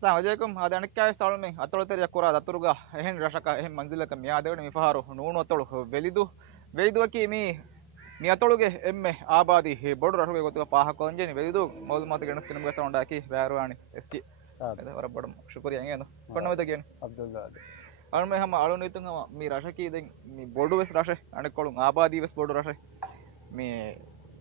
السلام عليكم. هذا أنا كاي سالمي أتولى تري كورا دتورغا هن رشكا هن منزلك ميادون مفهارو نونو أتولو بليدو كي مي أتولوge emme ආබාදී he bodu ratuge gotuga paha konjeni belidu modu mata genus kinum gata ondaki varuani st eda warabadam shukriya ngeno konna meta gene abdullah alme hama alunu itun hama mi rashaki den mi bodu wes rashe anekolun ආබාදී wes bodu rashe mi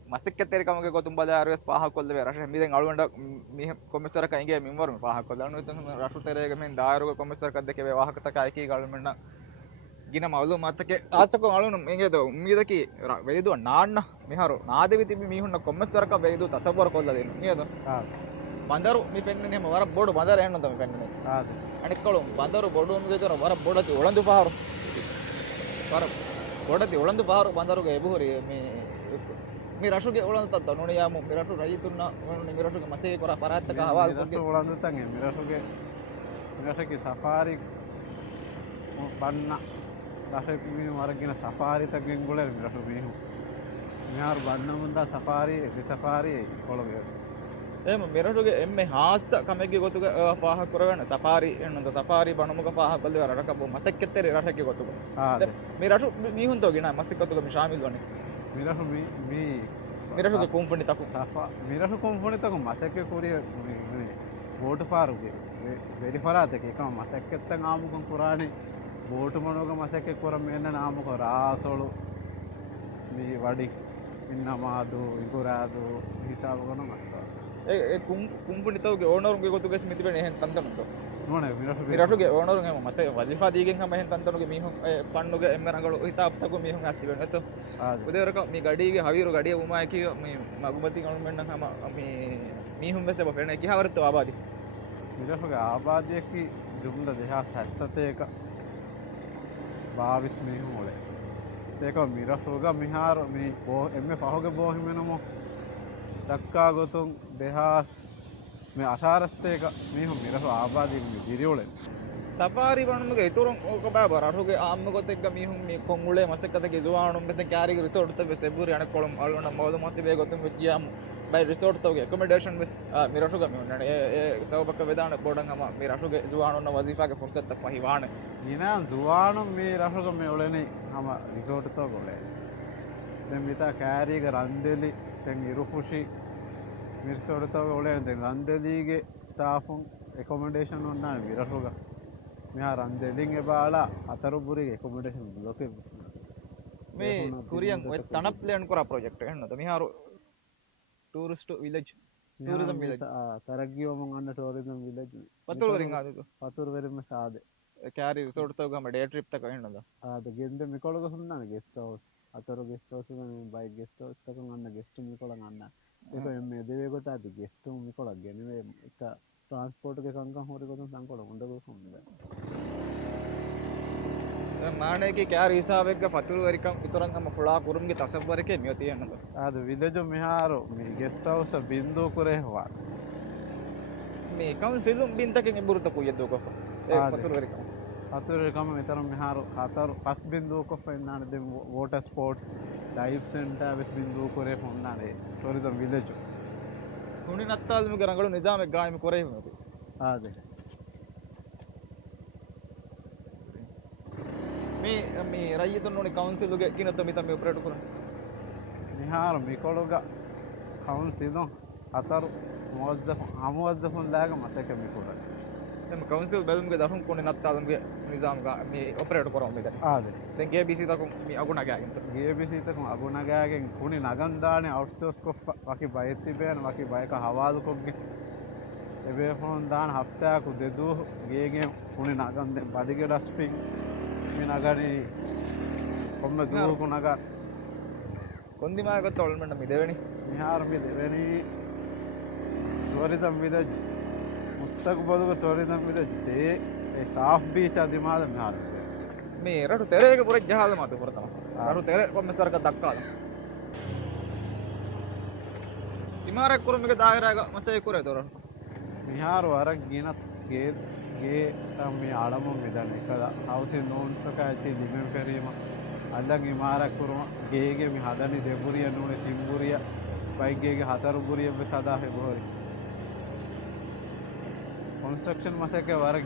මතක්කතර කමගේ ගොතුම් බදාරස් පහක් කොල්ල වේ රෂ මිදෙන් අලුවන්ඩ මි කොමිසර කයිගේ මින්වර පහක් කොල්ල අනු ඉතින් රෂු තරේග මෙන් දායරුග කොමිසර කද්දක වේ වාහකත කයිකී ගල්මෙන්න ගින මවලු මතකේ ආසක අලුන මේගේද උම්මීදකි වේදුව නාන්න මිහරු නාදෙවි තිබි මිහුන්න කොමිසර ක වේදු තතබර කොල්ල දෙන්න නේද බඳරු මි පෙන්නනේ හැම වර බොඩ බඳර යන්න තමයි පෙන්නනේ ආද අනික කොළු බඳරු බොඩු මිගේතර වර බොඩති ඔලඳු පහරු වර බොඩති ඔලඳු පහරු බඳරුගේ එබුහරි මේ මේ රෂුගේ ඔලඳ තත් නොනේ යාම මේ රෂු රජිතුන්න ඕනේ මේ රෂුගේ මතේ කොර පරාත්තක හවාල් කොගේ ඔලඳ තංගේ මේ රෂුගේ සෆාරි බන්න රෂු මිනු වරගෙන සෆාරි තගෙන් ගොල මේ රෂු මිනු මිහාර බන්න මුන්දා සෆාරි කොළගේ එහෙම මේ රෂුගේ එම්මේ හාස්ත කමෙක්ගේ ගොතුක පාහ කරවන සෆාරි එන්නද සෆාරි බණමුක පාහ කල්ලේ රටක බො මතක්කෙතරේ රටකේ ගොතුක මේ රෂු මිහුන් තෝගේ නා මතක්කතුක මේ ශාමිල් වනේ මිරසුගේ කුම්පණි තකු සෆා මිරසු කුම්පණි තකු මසක්කේ කුරිය මේ බෝට පාරුගේ වෙරි පරාතක එකම මසක්කෙත්තන් ආමුකම් කුරානේ බෝට මොනෝග මසක්කේ කුර මෙන්න නාමක රාතොළු මේ වඩි ඉන්නමාදු ඉකුරාදු හිසාව කරන මස්සා ඒ කුම්පණි තවගේ ඕනරුගේ ගොතුගේ මිතිබෙනේ එහෙන් තන්තනතෝ නෝනේ මිරසුගේ ඕනරුන් හැම මත වලිෆා දීගෙන් හැම එහෙන් තන්තනුගේ මිහුන් පන්නුගේ එම්ම රංගල හිතාප්තකු මිහුන් ඇති වෙන එතෝ උදේරක මේ ගඩීගේ හවිරු ගඩිය උමා කිය මේ මගුමති ගවර්න්මන්ට් නම් හැම මේ මිහුන් වෙස්ස බෆෙන කිහවරත ආබාදී මිරසුගේ ආබාදියකි ජුම්ලා 2071 22 මිහුන් වල ඒක මිරසුගේ මිහාර මේ එම්ම පහෝගේ බෝහිමනම දක්කා ගොතුන් 2000 මේ අශාරස්තේක මිහුන් මිරසු ආබාදී මේ දිරියොලෙන් සෆාරි වණමුගේ ඉතුරුන් ඕක බාබර අරුගේ ආම්මගොතෙක්ග මිහුන් මේ කොංගුලේ මතකතගේ දුවාණුම් මෙතන කෑරිගේ රිසෝට් තෙ සෙබුරි අනේ කොළම් අලුණ මොද මොති වේ ගොතුන් වෙච්චියාම බයි රිසෝට් තෝගේ ඇකොමඩේෂන් වෙස් මිරසුගේ මිහුන් ඒ තවබක වේදාන බොඩන් අම මිරසුගේ දුවාණුන වදිෆාගේ ෆුර්සත් පහි වාණ නිනා දුවාණුම් මේ රසුගේ මේ ඔලෙනේ අම රිසෝට් තෝගොලේ දැන් මිතා කෑරිගේ රන්දෙලි දැන් ඉරුපුෂි මිරසෝට් තෝගේ ඔලෙන් දැන් රන්දෙලිගේ ස්ටාෆුන් ඇකොමඩේෂන් ඔන්නා මිරසුගේ මෙහා රන්දෙලින් එබාලා අතරුපුරිගේ ඇකොමඩේෂන් ලෝකෙ මේ කුරියන් ඔය තන ප්ලෑන් කරා ප්‍රොජෙක්ට් එක නේද මිහාරු ටූරිස්ට් විලේජ් ටූරිසම් විලේජ් තරග්ගියෝ මං අන්න ටූරිසම් විලේජ් පතුරු වරින් ආදක පතුරු වරින්ම සාදේ කෑරි රිසෝට් තෝගම ඩේ ට්‍රිප් තක එන්නද ආද ගෙන්ද මිකොලක හුන්නානේ ගෙස්ට් හවුස් අතරු ගෙස්ට් හවුස් මේ බයි ගෙස්ට් හවුස් තක අන්න ගෙස්ට් මිකොලන් අන්න ඒක මේ දෙවේ කොට ආදි ගෙස්ට් මිකොලක් ගෙනේ එක ट्रांसपोर्ट के कंकम हो रही को संकोल उंडे को सुंदर माने की क्या हिसाब है का फतुल वरिकम इतरंगम फुला कुरुम के तसब्बर के मियती है आद विलेज मिहारो मी गेस्ट हाउस बिंदु करे हवा मी कम सिलुम बिन तक के बुरत को यदो को फतुल वरिकम मितरम मिहारो खातर पास बिंदु को फैनाने दे वाटर स्पोर्ट्स डाइव सेंटर विस बिंदु करे होनाने टूरिज्म विलेज ಹುಣಿ ನತ್ತಾದ ಮಿಗ ರಂಗಳು ನಿಜಾಮ ಗಾಯಮ ಕೊರೆ ಹುಣಿ ಆದೆ ಮೀ ರೈತನ ನೋಡಿ ಕೌನ್ಸಿಲ್ ಗೆ ಕಿನತ ಮಿತ ಮಿ ಆಪರೇಟ್ ಕೊರ ನಿಹಾರ ಮಿಕೊಳಗ ಕೌನ್ಸಿಲ್ ಅತರ ಮುವಜ್ಜಫುನ್ ಲಾಗ ಮಸಕ ಮಿಕೊಳ එම කවුන්සිල් බැලුම්ගේ දහුම් කොනේ නත්තාදම්ගේ නිසාම් මේ ඔපරේට් කරොම් මෙතන ආදේ දැන් GBC තකුම් මේ අගුණගාගෙන් GBC තකුම් අගුණගාගෙන් කුණි නගන්දානේ අවුට්සෝස් කොෆ වකි බයෙත් තිබේන වකි බයක හවාදු කොග්ගේ එබේ ෆෝන් දාන හප්තාක දෙදු ගේගේ කුණි නගන් දෙ බදිගේ ඩස්පින් මේ නගරි කොම්ම දුක නග කොන්දිමාගත ඔල්මන්න මි දෙවෙනි මිහාර මි දෙවෙනි टूरिज्म विलेज मुस्तकबल टूरिज्म विलेज दे ए साफ बीच दिमाग में हाल මේ රටු තෙරේක පුරේ ජහල් මත පුර තමයි රටු තෙරේ කොම්මතරක දක්කාල ඉමාරක් කුරුමක දායරාග මතේ කුරේ දොර මිහාර වරක් ගිනත් ගේ මේ ආලම මෙදන එක හවුසින් නෝන්ස් එක ඇති ලිමෙන් පෙරීම අල්ලන් ඉමාරක් කුරුම ගේගේ මේ හදනි දෙපුරිය නෝනේ තිම්බුරිය බයිගේගේ හතරු පුරිය සදා හෙබෝරි කන්ස්ට්‍රක්ෂන් මසක වර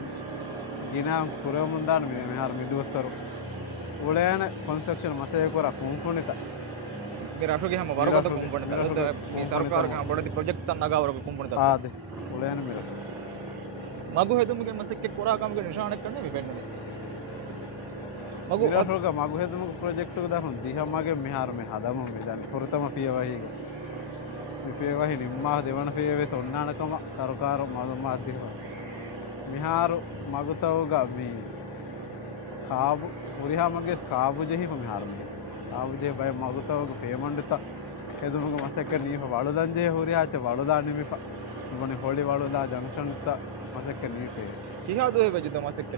ගිනාම් පුරමුන්දාන මෙහර මිදුවස්සරු උලයන කන්ස්ට්‍රක්ෂන් මසය කොර කුම්පුනිත මේ රටුගේ හැම වරකට කුම්පණිත මේ සරකාරක බොඩි ප්‍රොජෙක්ට් තන්නගා වරක කුම්පණිත ආද උලයන මෙර මගු හෙදුමුගේ මසෙක්ක කොරා කම්ගේ නිශානයක් කරන්නේ මේ වෙන්නේ මගු රටුක මගු හෙදුමුක ප්‍රොජෙක්ට් එක දාන දිහමගේ මෙහාර මේ හදම මේ දැන් පුරතම පියවහි මේ පියවහි නිම්මා දෙවන පියවේ සොන්නානකම සරකාර මලම අධිව මිහාරු මගුතවග මේ කාබු උරිහාමගේ ස්කාබුජෙහි මිහාරමේ ආබුජේ බය මගුතවග පේමණ්ඩත හෙදුමුක මසෙක්ක නීහ වලදන්ජේ හොරියාච වලදා නිමිප මොනේ හොලි වලදා ජංක්ෂන්ත මසෙක්ක නීපේ කිහාදුවේ වජිත මසෙක්ක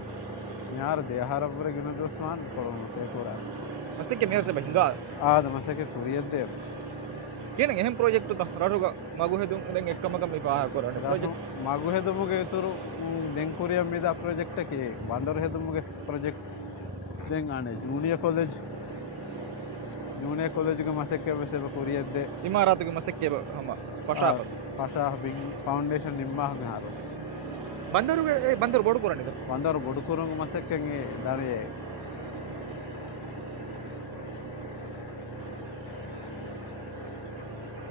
මිහාර දෙහාරපුර ගින දොස්මාන් කොරම සේකෝරා මසෙක්ක මෙහෙස බහිංගා ආද මසෙක්ක කුරියද්දේ කියන එහෙම ප්‍රොජෙක්ට් එක රටුක මගු හෙදුම් දැන් එක්කමක මේ පාහ කරන්නේ ප්‍රොජෙක්ට් මගු හෙදුමුගේ ඉතුරු දැන් කුරියම් මේදා ප්‍රොජෙක්ට් එකේ බන්දර හෙදුමුගේ ප්‍රොජෙක්ට් දැන් අනේ ජූනියර් කොලෙජ් එක මසෙක්ක වෙසෙව කුරියද්දේ ඉමාරාතුගේ මසෙක්කේ හම පෂා බින් ෆවුන්ඩේෂන් නිම්මා මිහාර බන්දරුගේ ඒ බන්දර බොඩු කරන්නේ බන්දර බොඩු කුරුංග මසෙක්කන් ඒ දරේ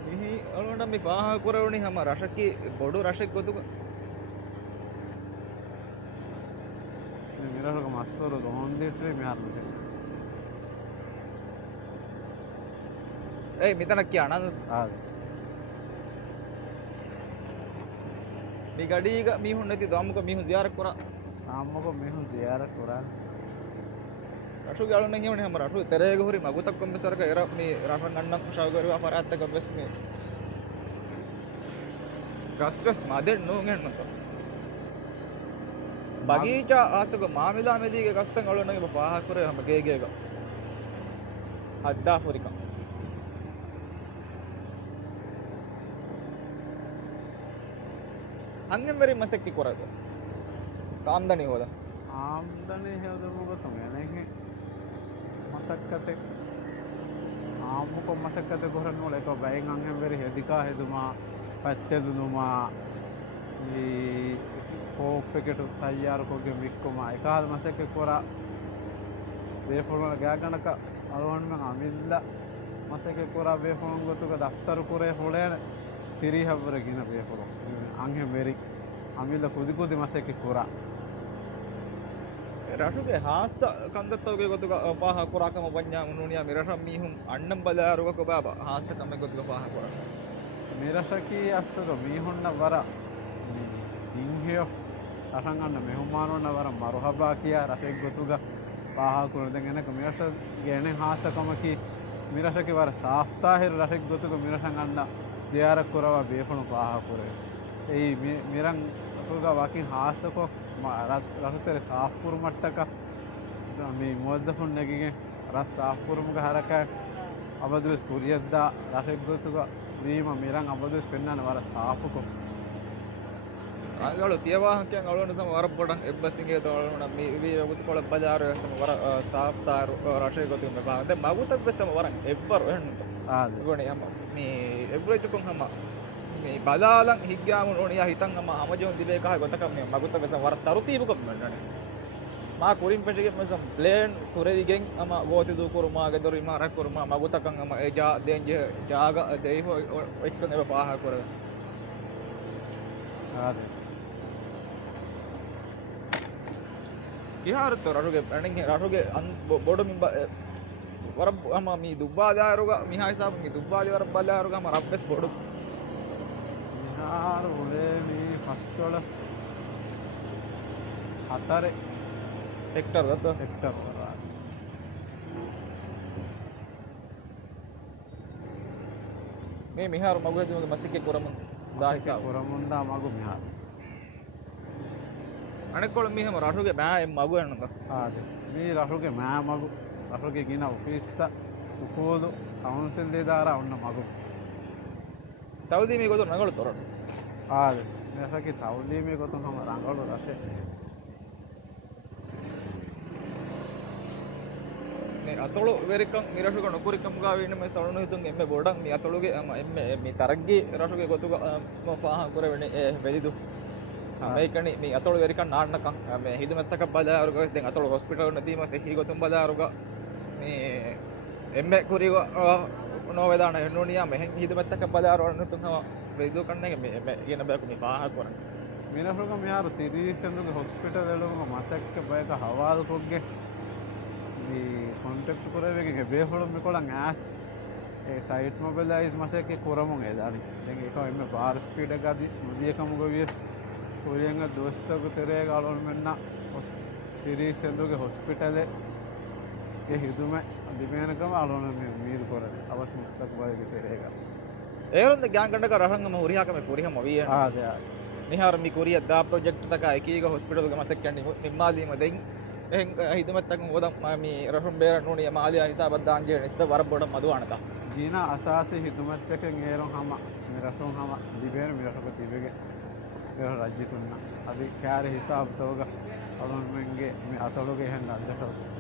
මිහි අලුන්ට මේ පාහ කරවුනේ හැම රශකේ බොඩු රශක ගොතුක මිරහක මස්සවර ගොන්දේට්‍රේ මිහාර ඒ මෙතන කිය අනන්ත ආද මේ ගඩීක මිහුන් නැති දම්මුක මිහුන් ziyarak කරා ආම්මක මෙහුන් ziyarak කරා රශු ගාලුන් කියවනේ හැම රශු තරේග හොරි මගුතක් කොම්බතරක එර මේ රෆන් ගන්නක් ෂාව කරුවා පරාත්තක බස් මේ ගස්ටස් මදෙන් නෝගෙන්නත බගීචා ආතක මාමිලා මෙදීගේ ගස්තන් අලුන්නගේ පාහ කරේ හැම ගේගේක හද්දා ෆොරිකා अंगन मेरी मसक की कोरा तो आमदनी होता आमदनी है उधर मुझे तो मैंने कि मसक्कते आमू को मसक्कते कोरन वाले को बैंग अंगन मेरी हेदिका है दुमा पच्चे दुनुमा ये कोक पैकेट तैयार को के मिक्को मा एक आध मसक के कोरा बेफोन गया गन का अलवन में आमिल्ला मसक के कोरा बेफोन को तो का दफ्तर कोरे होले तिरी हबरे गिना बेफोन अंगे मेरी अमिला खुद को दिमाग के कोरा රටුගේ හාස්ත කන්දත්තවගේ ගොතුක පාහ කොරාකම වඤ්ඤා මුනුනියා මිරෂම් මීහුම් අන්නම් බලාරුවක බාබා හාස්ත කම ගොතුක පාහ කොරා මිරෂකී අස්සක මීහුන්න වර ඉංහිය අසංගන්න මෙහුමානොන්න වර මරුහබා කියා රටෙක් ගොතුක පාහ කොර දැන් එනක මිරෂ ගේනේ හාසකමකි මිරෂකේ වර සාෆ්තාහිර රටෙක් ගොතුක මිරෂන් අන්න දියාරක් කරවා බේපණු පාහ කොරේ ඒ මිරන් අතුගා වකින් හාසක රසතර සාෆ්පුර මට්ටක මේ මුවද්දෆුන් නැගිගේ රස් සාෆ්පුරමුග හරක අබදුස් කුරියද්දා රටෙක් ගොතුක වීම මිරන් අබදුස් පෙන්වන වර සාෆුක අලුණු තියවාහකයන් අලුණු තම වර පොඩක් එබ්බසිගේ තවලුණු මේ වී ගොතු කොළ බજાર තම වර සාෆ්තාර රටේ ගොතු මේ බා දැන් මගුතක් වෙතම වරන් එබ්බර වෙන්න ආද ගොනේ යම මේ එබ්බරේතුකම් හැම මේ බදාලන් හිග්ගාම ඕනියා හිතන් අම අමජොන් දිලේ කහ ගොතක මේ මගුත වෙතම වර තරුතීබුකම් නන්නේ මා කුරින් පෙටගේ මසම් ප්ලේන් කුරේගෙන් අම ගෝති දු කුරුමා ගෙදරු ඉමා රක් කුරුමා මගුතකන් අම එජා දෙන්ජ ජාග දෙයිව එක්කන එබ පාහ කර ආද ඉහාරත රටුගේ අණින් රටුගේ බොඩ මින් වර අම මේ දුබ්බාදාරුග මිහා හිසාබ මේ දුබ්බාදි වර බලාරුග අම රබ්බස් බොඩ මිහාර උලේ මේ ෆස්ටොලස් හතරේ හෙක්ටර් ගත්තා හෙක්ටර් මේ මිහාර මගුවේ තුමගේ මස්තිකේ කරමුන් දාහිකා කොරමුන්දා මගු මිහාර අනෙකොළ මිහම රටුගේ බෑ මගු යන්නක ආද මේ රටුගේ මෑ මගු රටුගේ ගින ඔෆිස්ත උකෝදු කවුන්සිල් දෙදාරා ඔන්න මගු තවදී මේ ගොතන නගල තොරට ආද මේසකේ තවදී මේ ගොතන හම රංගවල රසේ මේ අතොළු වෙරිකම් මිරසුක නොකුරිකම් ගාව ඉන්න මේ තරුණ හිතුන් එම්මේ බොඩක් මේ අතොළුගේ එම්මේ මේ තරග්ගේ රටුගේ ගොතුක පාහ කර වෙන්නේ වෙදිදු මේකනි මේ අතොළු වෙරිකන් නාන්නකම් මේ හිදුමැත්තක බදාරුග දැන් අතොළු හොස්පිටල් නදීම සෙහි ගොතුම් බදාරුග මේ එම්මෙ කුරි නොවේදාන හෙන්නෝනියා මෙහෙන් හිදුමැත්තක බදාරුවන්න තුන්ව වේදෝ කන්නේ මේ කියන බෑකු මේ පාහ කරන මිනහරුග මෙයාරු තිරිසඳුගේ හොස්පිටල් එළුග මසක්ක බයක හවාල් කොග්ගේ මේ කොන්ටැක්ට් කරවෙගේ බේහොළොම් මෙකොළන් ඇස් ඒ සයිට් මොබිලයිස් මසක්කේ කරමුන් එදානි දැන් ඒක එම්ම බාර් ස්පීඩ් එක අදි මුදියකමුග වියස් කොරියන්ග දොස්තක තෙරේ ගාලොන් මෙන්න තිරිසඳුගේ හොස්පිටල් ඒ හිදුම දිමේනකම අලොන මීල් කරේ අවස් මුස්තක් බයගේ තෙරේ ගා ඒරොන්ද ගෑන්කණ්ඩක රහංගම උරියාකම පුරිහම විය ආදේ නිහාර මි කොරිය දා ප්‍රොජෙක්ට් තක එකීග හොස්පිටල් ಗ මතක් කන්නේ නිම්මාදීම දෙන් එහෙන් හිදුමත්තක හොදම් මි රහම් බේර නෝනිය මාදී අනිතා බද්දාංගේ නිස්ත වරබොඩ මදුවනක ගීන අසාසි හිදුමත්තකෙන් ඒරොන් හම මේ රසොන් හම දිබේන මිරසක තිබෙගේ ඒ රජ්‍ය තුන්න අදි කෑරේ හිසාබ් තවග අලොන් මෙන්ගේ මේ අතලොගේ හෙන් අද්දට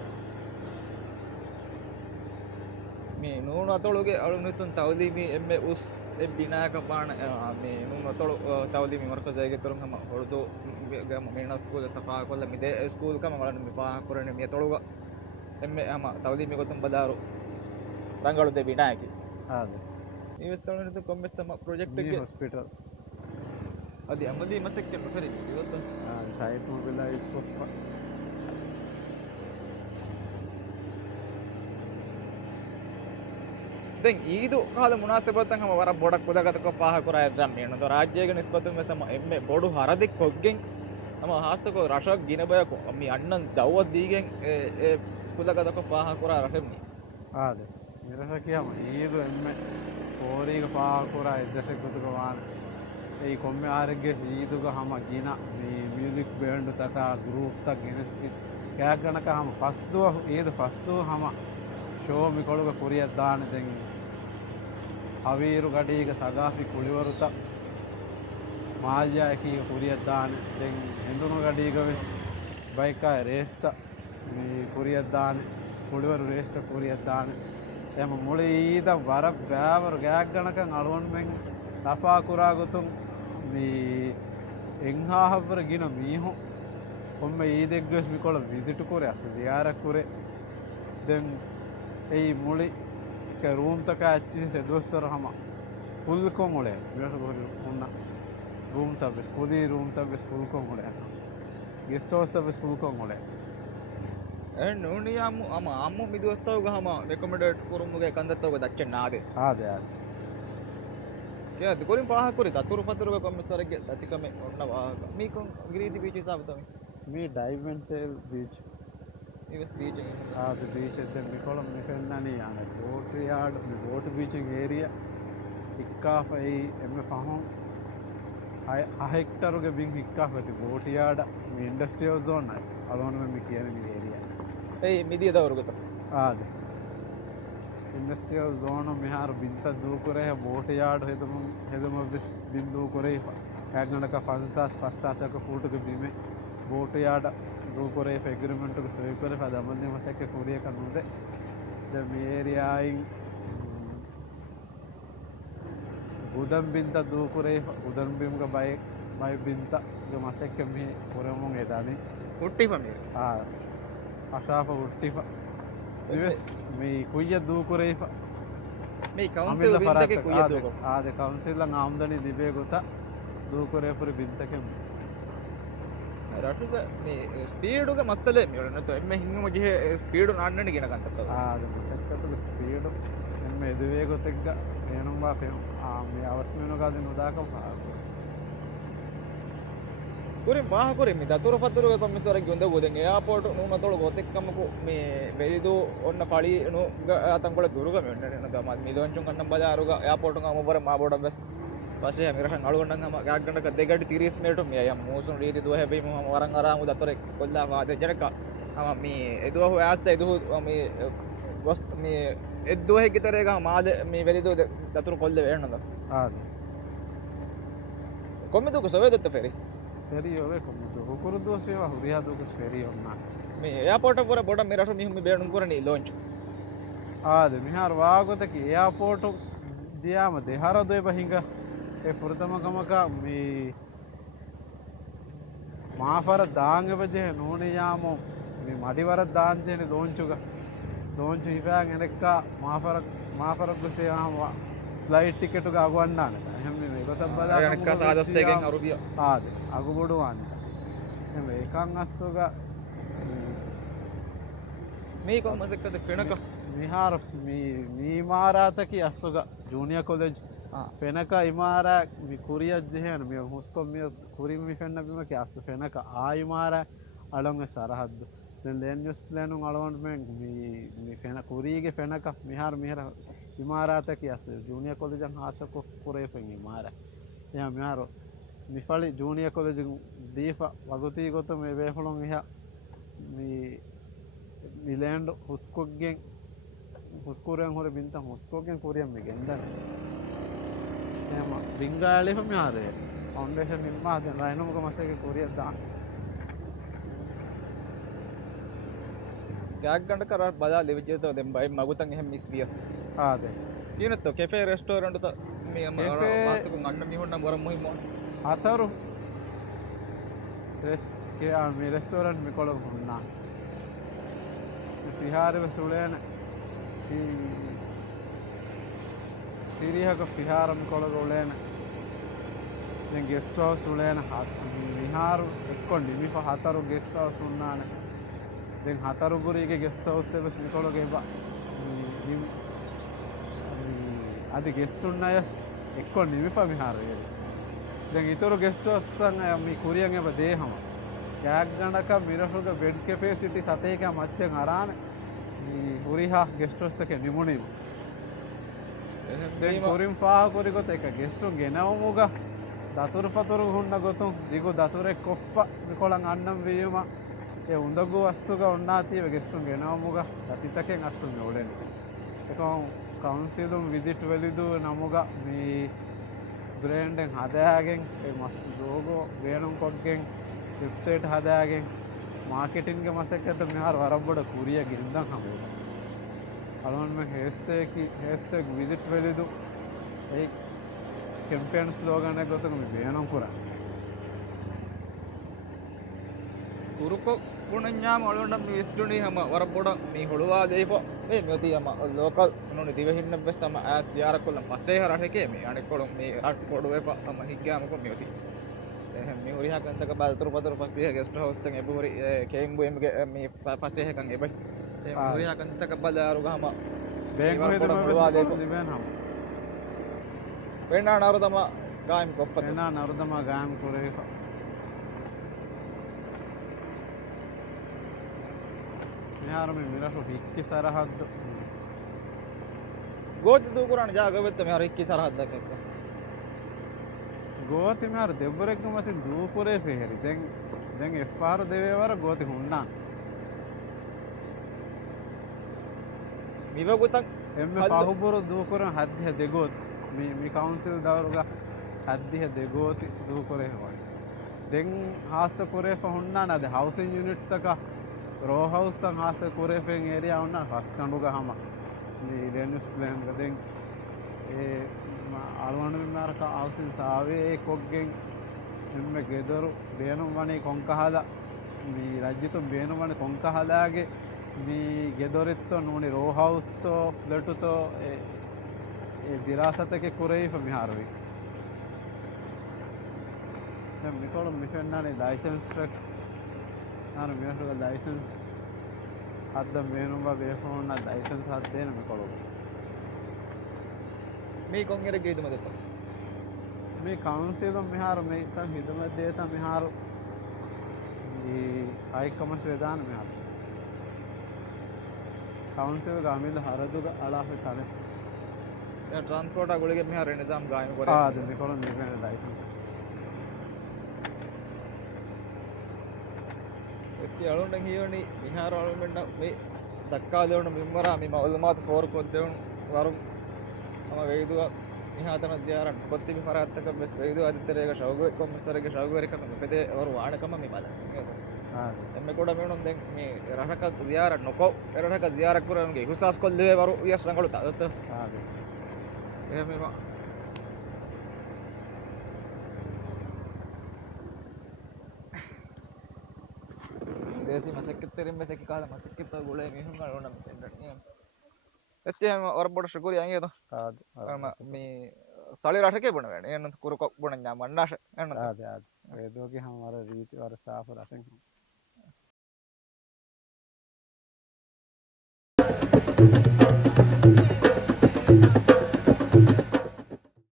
මේ නූන අතොළුගේ අලුනිතුන් තවදීමි එම්මේ උස් ඒ විනායක පාන මේ නූන අතොළු තවදීමි මර්කජයගේ තරුන් හම හොරුදු ගම මේන ස්කූල් සපා කොල්ල මිදේ ස්කූල් කම වලන මි පාහ කරන්නේ මේ තොළුග එම්මේ හම තවදීමි ගොතුම් බදාරු රංගලු දෙ විනායකි ආදේ ඉවස්තවනතු කොම්මෙස්තම ප්‍රොජෙක්ට් මේ එකේ හොස්පිටල් අදි අමදී මතක් කරන ෆරි ඉවත සයිට් මොබිලයිස් කොප්පා දැන් ඊදු කාල මුනාසබතන් හම වර බොඩක් පොදගතක පාහ කරා දැන් මේන තෝ රාජ්‍යයක නිස්පතුන් මෙතම එම්මේ බොඩු හරදෙක් කොග්ගෙන් තම හාස්තක රශක් ගිනබයක මි අන්නන් දව්ව දීගෙන් ඒ පොදගතක පාහ කරා රහෙම්නි ආදේ මිරස කියම ඊදු එම්මේ කෝරීක පාහ කරා එදසෙක් ගොතක වාන ඒ කොම්මේ ආරගේ ඊදුක හම ගින මේ මියුසික් බෑන්ඩ් තක ගෲප් තක ගෙනස්කි කෑ ගණක හම පස්දුව ඊද පස්දුව හම ෂෝ මිකොළුග කුරියක් දාන දෙන් අවීරු ගඩීක සගාපි කුලිවරුත මාල්යා එකීක කුරියක් දාන දෙන් හිඳුණු ගඩීක වෙස් බයිකා රේස්ත මේ කුරියක් දාන කුලිවරු රේස්ත කුරියක් දාන එම මුලේ ඊද වර බෑවරු ගෑක් ගණකන් අලුවන් මෙන් ලපා කුරා ගොතුන් මේ එංහාහවර ගින මීහු කොම්ම ඊදෙක් ගස් මිකොළ විසිට් කුරේ අස දියාරක් කුරේ දැන් ඒ මුලි रूम तक अच्छी से दोस्तर हम फुल को मुड़े उन्ना रूम तब स्कूली रूम तब स्कूल को मुड़े गेस्ट हाउस तब स्कूल को मुड़े නෝනියාම අම්ම මිදුවස්තාව ගහම රෙකමෙන්ඩඩ් කරුමුගේ කන්දත්තවක දච්චෙන් නාදේ ආදේ කිය දුකරින් පාහ කුරි තතුරු පතුරුක කොම්මතරගේ දතිකම ඔන්න වාහක මීකොන් ග්‍රීති බීච් සාබතම මේ ඩයිමන්ඩ් බීච් ඉවස් බීච් ආදේ බීච් එකෙන් මිකොලම් මෙතනනි යන බෝට් යාඩ් මේ බෝට් බීච් ඒරියා ඉක්කාෆයි එම්ම පහොන් 6 හෙක්ටාරුගේ බින් ඉක්කාෆති බෝට් යාඩ් මේ ඉන්ඩස්ට්‍රියල් zone එක අලෝන මේ කියන මේ ඒරියා ඒ මිදිය දවරුගත ආදේ ඉන්ඩස්ට්‍රියල් zone මෙහාර බින්ත දූ කරේ බෝට් යාඩ් හෙදම බින් දූ කරේ හැගනක 5000 ෆූටක බිමේ බෝට් යාඩ් දූ කරේ එග්‍රීමන්ට් එක සොය කරේ පදමන්නේ මසක කුරිය කනුද ද මේ ඒරියායින් උදම් බින්ත දූ කරේ උදම් බිම්ක බයි බින්ත මසක මේ පුරමුන් එදානේ උට්ටි පමේ අශාප උට්ටි दिवस මේ කුయ్య දූ කරේ මේ කවුන්සිල් බින්තක කුయ్య දූ ආද කවුන්සිල් ල ආම්දනි දිබේ ගොත දූ කරේ පුර බින්තක රටුක මේ ස්පීඩුක මත්තලේ මේ නතු එම්මේ හින්ගම ජේ ස්පීඩු නාන්නන කියන කන්තත් ආද මෙතකටු ස්පීඩු එම්මේ දිවේ ගොතෙක්ග එනම් වා පෙම් මේ අවස්මෙන ගාද නොදාකම් කුරින් පාහ කුරින් මේ දතුරු පතුරුක කොම්මිසරක් ගොඳ ගොදෙන් එයාපෝට් නූනතොල ගොතෙක්කමකු මේ වෙලිදු ඔන්න පලි නු අතංකොල දුරුග මෙන්න නතම මිලොන්චුන් කන්නම් බදාරුග එයාපෝට් ගම බර මා බොඩ බස් පස්සේ මිරහන් අලුවන්නම් ගම ගාග්ගණක දෙගඩි 30 මිනිටු මේ යම් මෝසුන් රීති දුව හැබැයි මම වරන් අරාමු දතර කොල්ලා වාද ජනක මේ එදුව හොයාස්ත එදුව මේ ගොස් මේ එද්දුව හැකිතරේ ගම මාද මේ වෙලිදු දතුරු කොල්ල වෙන්නද ආද කොම්මිදුක සොවේදත්ත ෆෙරි फेरी होवे कोमुदो हुकुरुदो सेवा हुरिया दोगस फेरी होन्ना මේ එයාපෝට් පුර බොඩ මේ රට මිහුම් බේණුම් කරණි ලොන්ච් ආද මිහාර වාගොත කි එයාපෝට් දියාම දෙහර දෙ බහිංග ඒ පුරතම ගමක මේ මාෆර දාංග වජේ නෝනියාමෝ මේ මඩිවර දාන්තේනේ ලෝංචු ඉපෑන් එනෙක්කා මාෆරක් ගුසේ ආවා ෆ්ලයිට් ටිකට් එක අගවන්නාන එහෙනම් මේ ගොතක් බලා එනක සාදස්තයෙන් අරුබිය ආද අගබොඩු වන්න එහෙනම් ඒකන් අස්තුග මේ කොහමදකද කෙනක මිහාර මීමාරාතකි අස්සුග ජූනියර් කොලෙජ් ෆෙනක ඉමාරා මි කුරියක් දෙහන මේ හුස්කොම් මේ කුරින් මි ෆෙන්න බිම කි අස්ස ෆෙනක ආයිමාරා අලොංග සරහද්ද දැන් ලෙන්යුස් ප්ලෑනුන් අලවන්ට මේ ෆෙන කුරීගේ ෆෙනක මිහාර ඉමාරාතකි අස්ස ජූනියර් කොලෙජන් හාසකො කුරේ ෆෙන් ඉමාරා එයා මිහාර මිෆලි ජූනියර් කොලෙජ් දීෆා වගුතී ගොත මේ වේෆලොන් එහා මේ නිලෑන්ඩ් හුස්කොක්ගෙන් හුස්කුරෙන් හොර බින්ත හුස්කෝගෙන් කුරියම් මේ ගෙන්දන එහෙම බින්ගාලේ මිහාරේ ෆවුන්ඩේෂන් නිර්මාණ දැන් රයිනෝමක මාසෙක කුරියක් දාන්න ගෑක් ගන්න කරා බදා ලෙවිජේතෝ දැන් බයි මගුතන් එහෙම මිස් විය ආදේ කියනතෝ කැෆේ රෙස්ටෝරන්ට් ත මේ මාස්තුකු අන්න මිහොන්න වර මොහිම අතරු මේ රෙස්ටෝරන්ට් මිකොල හුන්නා විහාරව සුලේන සිරිහක විහාරම කොළග උලේන දැන් ගෙස්ට් හවුස් උලේන විහාරු එක්කො නිමිප හතරු ගෙස්ට් හවුස් උන්නාන දැන් හතරු ගුරිගේ ගෙස්ට් හවුස් එක මිකොළග එබ අද ගෙස්ට් උන්නයස් එක්කො නිමිප විහාරය දැන් ඊතරු ගෙස්ට් හවුස් තන් මේ කුරියන් එබ දේහම කෑක් ගණක මිරහුග බෙඩ් කැපැසිටි සතේක මච්චන් අරාන හුරිහා ගෙස්ට් හවුස් එකේ නිමුණීම දැන් කුරින් පාහ කුරි ගොත එක ගෙස්ටුන් ගෙනවමුග දතුරු පතුරු හුන්න ගොතුන් දිගු දතුරෙක් කොප්ප මිකොලන් අන්නම් වීම ඒ උඳගු වස්තුක ඔන්නාතිව ගෙස්ටුන් ගෙනවමුග දතිතකෙන් අස්තුන් ඔලෙන් එකම කවුන්සිලුම් විදිට් වෙලිදු නමුග මේ බ්‍රෑන්ඩෙන් හදයාගෙන් ඒ මස් ලෝගෝ වේනුම් කොක්ගෙන් වෙබ්සයිට් හදයාගෙන් මාර්කටින්ගේ මසකට මෙහාර වරබ්බොඩ කුරිය ගෙන්දන් හමුද අලුවන්ම හේස්ටෙක් විසිට් වෙලිදු ඒ කැම්පේන් ස්ලෝගන ගොතක මේ වේනම් කුරා කුරුකො පුණඤ්ඤාම ඔලොන්ඩ මේ ඉස්තුණි හැම වරබ්බොඩ මේ හොළුවා දෙයිපො මේ මෙති යම ලෝකල් මොනනි දිවෙහින්න බස් තම ඇස් දියාර කොල්ල පස්සේ හරටකේ මේ අනෙක් කොළොන් මේ අට පොඩු වෙප තම හිග්ගාම කො මෙති එහෙනම් මේ හොරිහා කන්තක බල්තුරු පතුරු පස්සේ ගෙස්ට් හවුස් තෙන් එබුරි කේම්බු එම්ගේ මේ පස්සේ හකන් එබයි එහෙනම් හොරිහා කන්තක බලාරු ගහම බැංකුවේ දෙම දිවෙන් හම වෙන්නා නරුදම ගායම් කොප්පත වෙන්නා නරුදම ගායම් කුරේ මෙහාර මේ මිරහු හික්කි සරහද්ද ගෝති දූ කුරාන ජාගවෙත්ත මෙහාර හික්කි සරහද්දක් එක්ක ගෝති මෙහාර දෙබ්බරෙක්ම මතින් දූපුරේ පෙහෙරි දැන් එෆ්ආර් දෙවේ වර ගෝති හුන්නා මිවගුතක් එම්ම පහුබුරු දූකුරන් හද්දිහ දෙගෝත් මේ කවුන්සිල් දවරුග හද්දිහ දෙගෝති දූකුරේ වයි දැන් හාස්ස කුරේ හුන්නා නද හවුසින් යුනිට් එක රෝ හවුස් සන් හාස්ස කුරේ ෆෙන් ඒරියා උන්නා හස් කඳුග හම මේ ලෙන්ස් ප්ලෑන් ගදෙන් ඒ අලුවන්ට මෙමාරක හවුසින් සාවේ කොග්ගෙන් එම්ම ගෙදරු බේනුම් වනේ කොංකහලා මේ රජ්‍යතු බේනුම් වනේ කොංකහලාගේ මේ ගෙදොරිත්තෝ නූනි රෝ හවුස්තෝ ලටුතෝ ඒ දිරාසතක කුරේ මිහාරවි දැන් මිකොල මිෆෙන්නානේ ලයිසන්ස් ට්‍රක් ආන මිහාරක ලයිසන්ස් අද්ද බේනුම් බේෆෝන් ලයිසන්ස් හත් දෙන මිකොල මේ කොංගෙර ගේදම දෙත මේ කවුන්සිලුම් මිහාර මේ තම හිදම දේත මිහාර මේ හයිකමස් වේදාන මිහාර කවුන්සිල් ගාමිල හරදුග අලාෆ තනේ ट्रांसपोर्ट गुಳಿಗೆ ಮಿಹಾರ ನಿಜಾಮ್ ಗಾಯಂ ಕೊರೆ ಅದು ನಿಕೋಲ ನಿಬೆನೆ ಲೈಸೆನ್ಸ್ ಎತ್ತಿ ಅಳುಂಡ ಹಿಯೋನಿ ಮಿಹಾರ ಅಳುಂಡ ಮೇ ದಕ್ಕಾದೇವಣ ಮಿಮ್ಮರ ಮಿ ಮೌಲಮಾತ್ ಕೋರ್ ಕೊದ್ದೇವಣ ವರು ಅಮ ವೇದು ಮಿಹಾತನ ದಿಯಾರ ಕೊತ್ತಿ ಮಿಮರ ಅತ್ತಕ ಬೆಸ್ ವೇದು ಆದಿತ್ಯರೇಗ ಶೌಗು ಕೊಮ್ಮಸರಿಗೆ ಶೌಗುವರಿಕ ಪೆದೆ ಅವರು ವಾಣಕಮ ಮಿ ಬಾದ ಎಮ್ಮೆ ಕೂಡ ಮೇಣೊಂದು ದೆಂ ಮಿ ರಹಕ ದಿಯಾರ ನೊಕೋ ಎರಡಕ ದಿಯಾರ ಕುರನ್ಗೆ ಹುಸಾಸ್ ಕೊಲ್ಲೆ ವರು ಯಸ್ರಂಗಳು ತಾದತ್ತ ಹಾಗೆ එහෙම देसी मसक्कित्तेरिन बेसक्की काला मसक्कित्ता गुळे मिहुं galona miten එච්චම ඔරබොඩ ශුකුරිය අංගේද ආද මේ සලි රටකේ බොන වැඩ එන්න කුරු කොක් බොන ඥා මණ්ඩාශ එන්න ආද ආද ඒදෝගේ හම වර රීති වර සාප රසෙන්